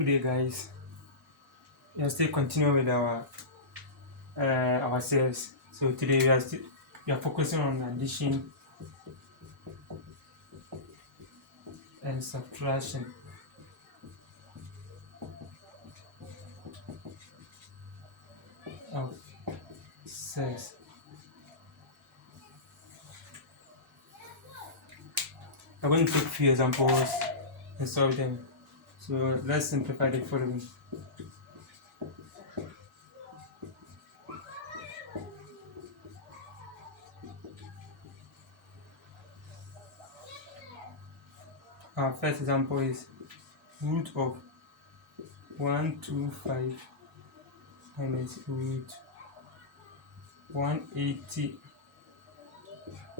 Good day, guys. We are still continuing with our sales. So today we are focusing on addition and subtraction of sales. I'm going to take a few examples and solve them. So let's simplify the following. Our first example is root of 125 minus root 180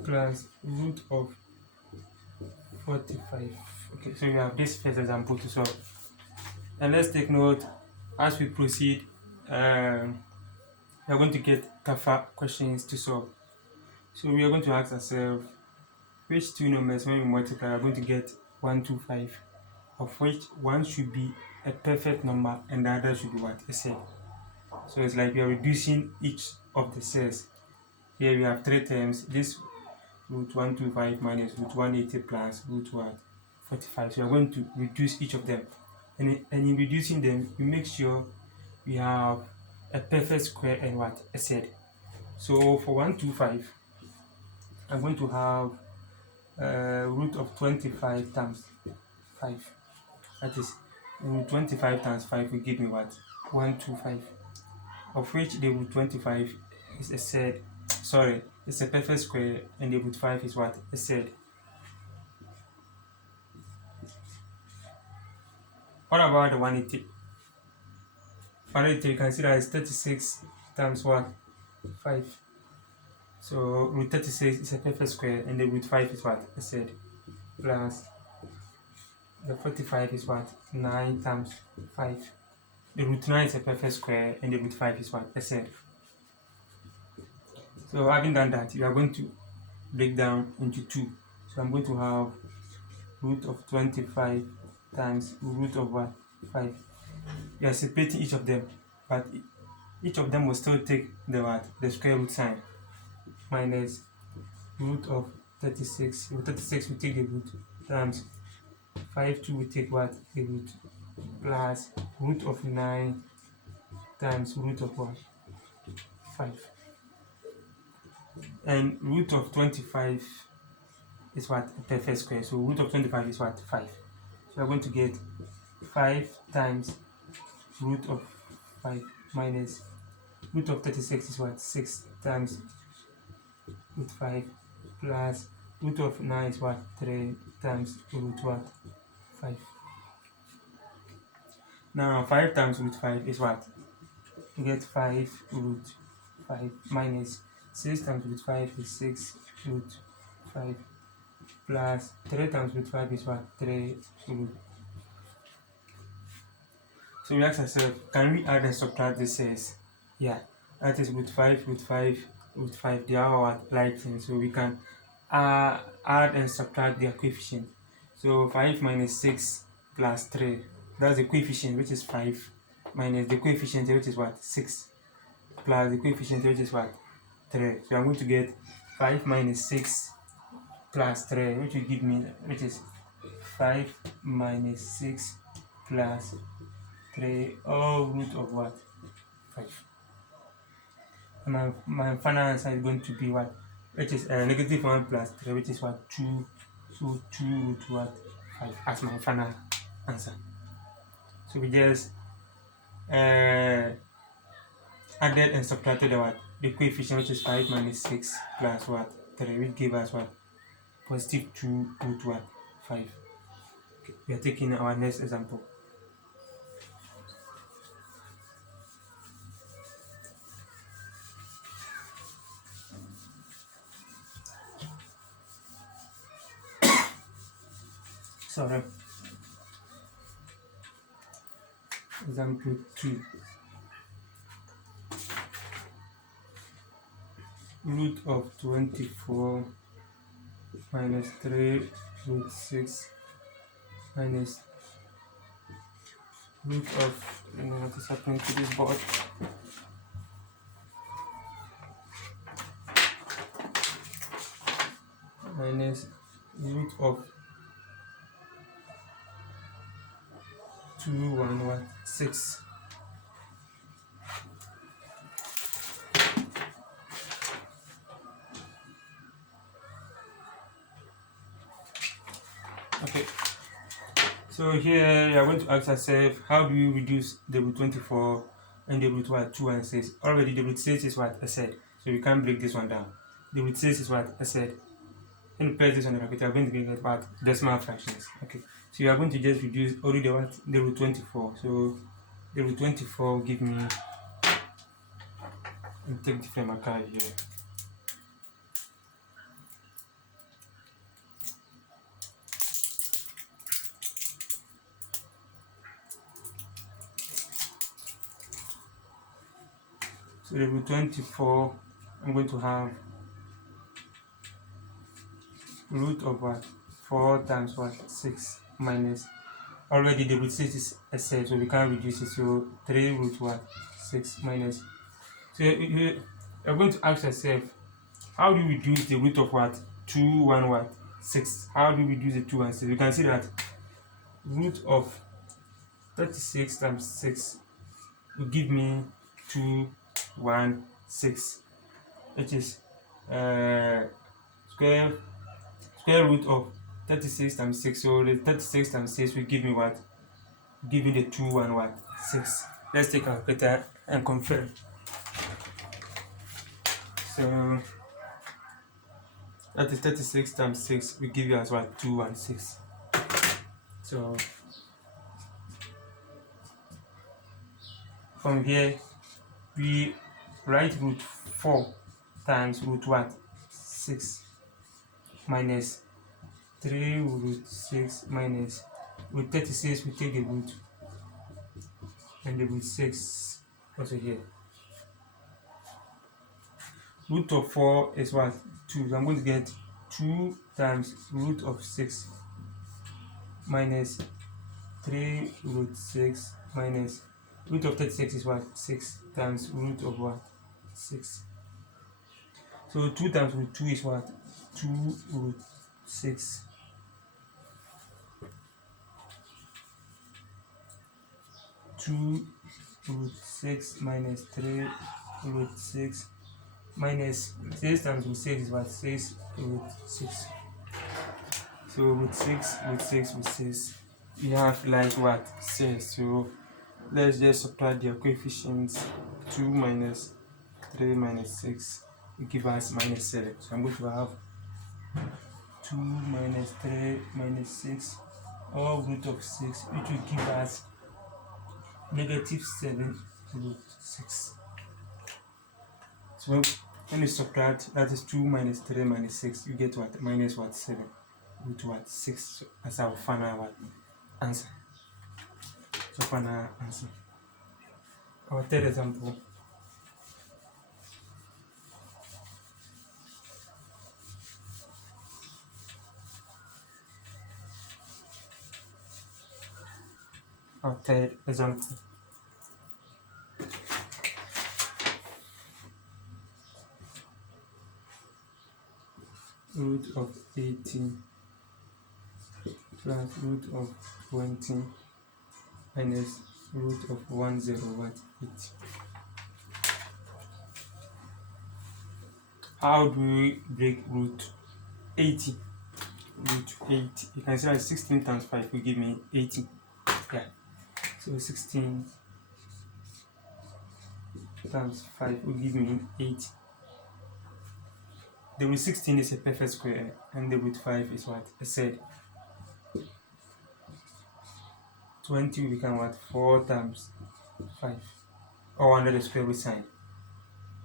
plus root of 45. Okay, so we have this first example to solve. And let's take note as we proceed, we are going to get tougher questions to solve. So we are going to ask ourselves which two numbers, when we multiply, are going to get 125, of which one should be a perfect number and the other should be what? A set. So it's like we are reducing each of the sets. Here we have three terms. This root 125 minus root 180 plus root what? 45. So we are going to reduce each of them. And in reducing them, we make sure we have a perfect square and what? A set. So for 125, I'm going to have root of 25 times 5. That is, root 25 times 5 will give me what? 125. Of which the root 25 is a set. Sorry, it's a perfect square, and the root 5 is what? A set. What about the 180? 180, you can see that it's 36 times what? 5. So root 36 is a perfect square, and the root 5 is what? A set. Plus the 45 is what? 9 times 5. The root 9 is a perfect square, and the root 5 is what? A set. So having done that, you are going to break down into 2. So I'm going to have root of 25 times root of what? 5. We are separating each of them, but each of them will still take the what? The square root sign, minus root of 36. Root 36 will take the root times 5, 2 will take what? The root, plus root of 9 times root of what? 5. And root of 25 is what? A perfect square. So root of 25 is what? 5. So we are going to get 5 times root of 5 minus root of 36 is what? 6 times root 5 plus root of 9 is what? 3 times root what? 5. Now 5 times root 5 is what? You get 5 root 5 minus 6 times root 5 is 6 root 5 plus 3 times root 5 is what? 3 root. So we ask ourselves, can we add and subtract the cells? Yeah, that is root 5, root 5, root 5. They are our like things, so we can add and subtract their coefficient. So 5 minus 6 plus 3, that's the coefficient, which is 5, minus the coefficient, which is what? 6, plus the coefficient, which is what? 3. So I'm going to get 5 minus 6 plus 3, which will give me, which is 5 minus 6 plus 3, all root of what? 5. And my final answer is going to be what? Which is negative 1 plus 3, which is what? 2. So 2 root what? 5 as my final answer. So we just added and subtracted the what? The coefficient, which is 5 minus 6 plus what? 3, which gave us what? Positive 2 root what? 5. Okay, we are taking our next example. Sorry. Example 2. Root of 24 minus 3 root 6 minus root of, what is happening to this board? Minus root of 2116. Okay, so here you are going to ask yourself, how do you reduce the root 24 and the root what 2 and 6? Already the root 6 is what I said, so you can't break this one down. The root 6 is what I said. When you press this on the bracket, you are going to get what decimal fractions. Okay, so you are going to just reduce only the root 24. So the root 24 will give me, and take different marker here. So the root 24, I'm going to have root of what 4 times what 6 minus, already the root 6 is a set, so we can't reduce it, so 3 root what 6 minus. So you're going to ask yourself, how do you reduce the root of what 2 1 what 6? How do you reduce the 2 and 6? You can see that root of 36 times 6 will give me 2 1 6, which is square root of 36 times 6. So the 36 times 6 will give me what? Give me the 2 1 what 6. Let's take a calculator and confirm. So that is 36 times 6 will give you as what? 2 1 6. So from here we write root 4 times root what 6 minus 3 root 6 minus root 36. We take the root and the root 6 also here. Root of 4 is what? 2. So I'm going to get 2 times root of 6 minus 3 root 6 minus root of 36 is what? 6 times root of what? 6. So 2 times root 2 is what? 2 root 6. 2 root 6 minus 3 root 6 minus 6 times root 6 is what? 6 root 6. So root 6 root 6 root 6, you have like what? 6. So let's just subtract their coefficients. 2 minus 3 minus 6 will give us minus 7. So I'm going to have 2 minus 3 minus 6 or root of 6, which will give us negative 7 root 6. So when you subtract, that is 2 minus 3 minus 6, you get what? Minus what? 7 root what? 6. So that's our final what? Answer. So final answer. Our third example. Our third example. Root of 18 plus root of 20 minus root of 108. How do we break root 80? Root 80. You can see that 16 times 5 will give me 80. Yeah. So 16 times 5 will give me 80. The root 16 is a perfect square, and the root 5 is what? I said 20 will become what? 4 times 5, or under the square root sign,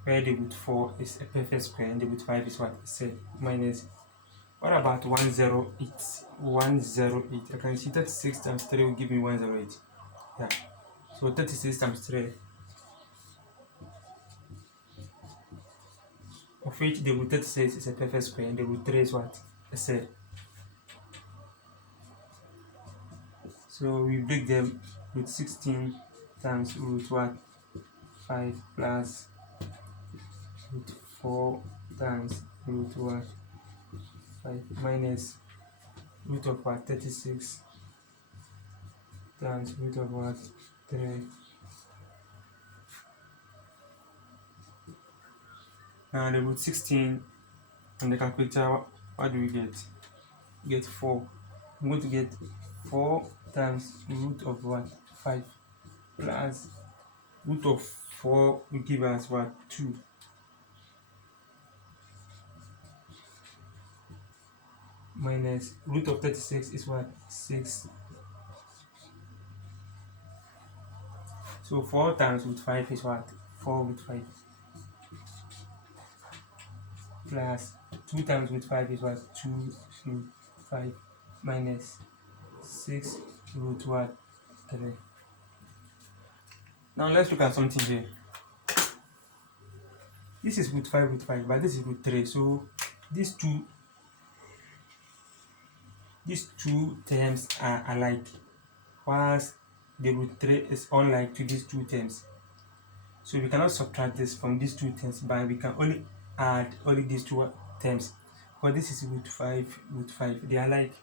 where the root 4 is a perfect square and the root 5 is what? I said minus. What about 108? 108. I can see 36 times 3 will give me 108. Yeah. So 36 times 3, of which the root 36 is a perfect square and the root 3 is what? I said. So we break them root 16 times root what 5 plus root 4 times root what 5 minus root of what 36 times root of what 3. Now the root 16 on the calculator, what do we get? Get 4. I'm going to get 4 times root of what 5 plus root of 4 will give us what 2 minus root of 36 is what 6. So 4 times root 5 is what 4 root 5 plus 2 times root 5 is what 2 root 5 minus 6 root what 3. Now let's look at something here. This is root 5, but this is root 3. So these two terms are alike, whilst the root 3 is unlike to these two terms. So we cannot subtract this from these two terms, but we can only add only these two terms. But this is root 5, they are alike,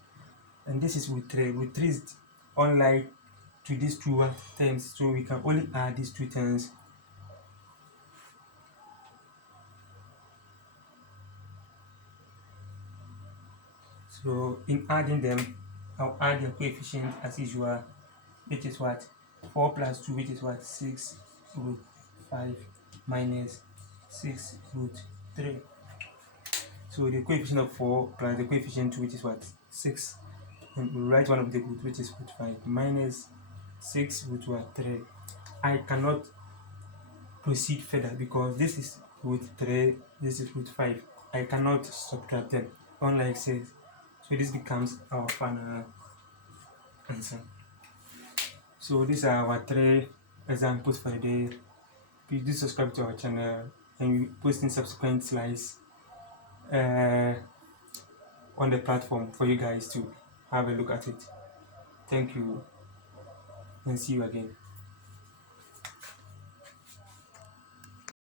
and this is root 3. Root 3 is unlike to these two terms, so we can only add these two terms. So in adding them, I'll add the coefficient as usual, which is what 4 plus 2, which is what 6 root 5 minus 6 root 3. So the coefficient of 4 plus the coefficient 2, which is what 6, and we write one of the root, which is root 5 minus 6 root what 3. I cannot proceed further because this is root 3, this is root 5. I cannot subtract them, unlike 6. So this becomes our final answer. So these are our 3 examples for the day. Please do subscribe to our channel, and we posting subsequent slides on the platform for you guys to have a look at it. Thank you, and see you again.